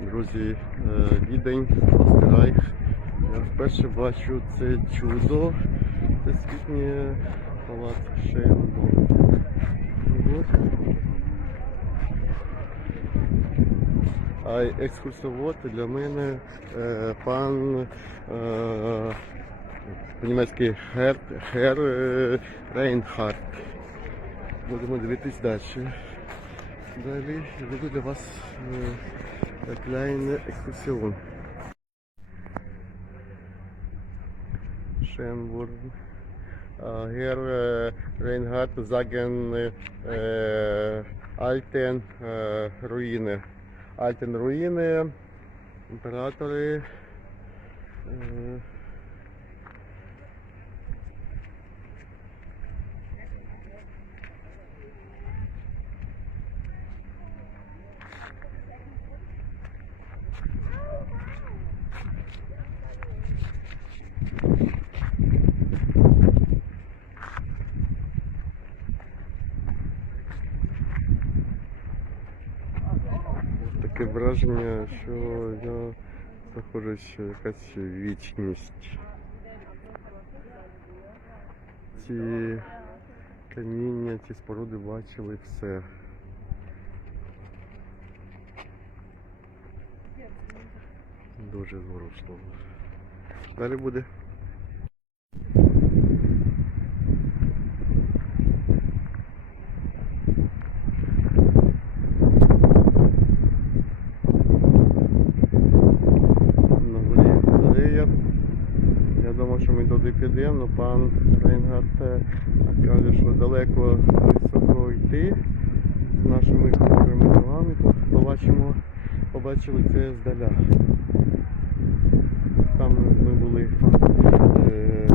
Друзі, е, відень, Остерайх. Я вперше бачу це чудо. Це світнє палац Шейнбол. А екскурсовод для мене е, пан е, по-німецьки Хер, Рейнхард. Будемо дивитись далі. Далі я веду для вас е, kleine екскурсіон. Schönborn. Äh, hier äh, Reinhard sagen äh, alten äh, Ruine. Alten Ruine, Imperatore. Äh, Таке враження, що я знаходжусь в якась вічність. Ці каміння, ці споруди бачили все. Дуже зворушливо. Далі буде. Думав, що ми туди підемо, але пан Рейнгард е, каже, що далеко високо йти з нашими хворими ногами. Побачимо, побачили це здаля. Там ми були е,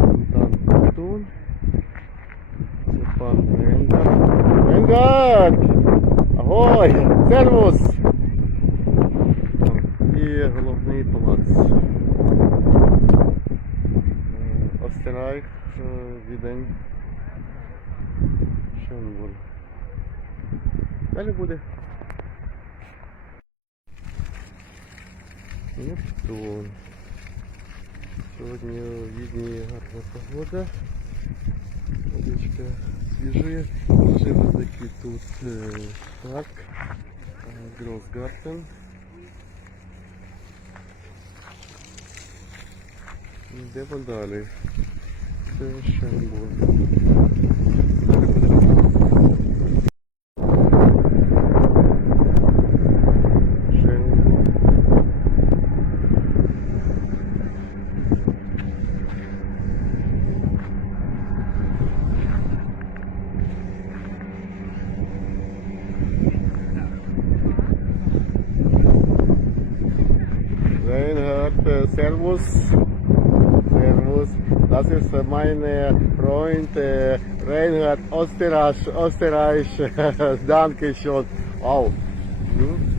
Це пан Рейнгард. Рейнгард! Агой! Сервус! Остерайх, е, Відень. Шенбург. Далі буде. Нептун. Сьогодні у Відні гарна погода. Водичка свіжує. Вже великий тут е, парк. Гросгартен. Йдемо далі. Reinhard, äh, uh, Servus. Das ist äh, mein äh, Freund äh, Reinhard Österreich. Österreich. Danke. Wow. Hm?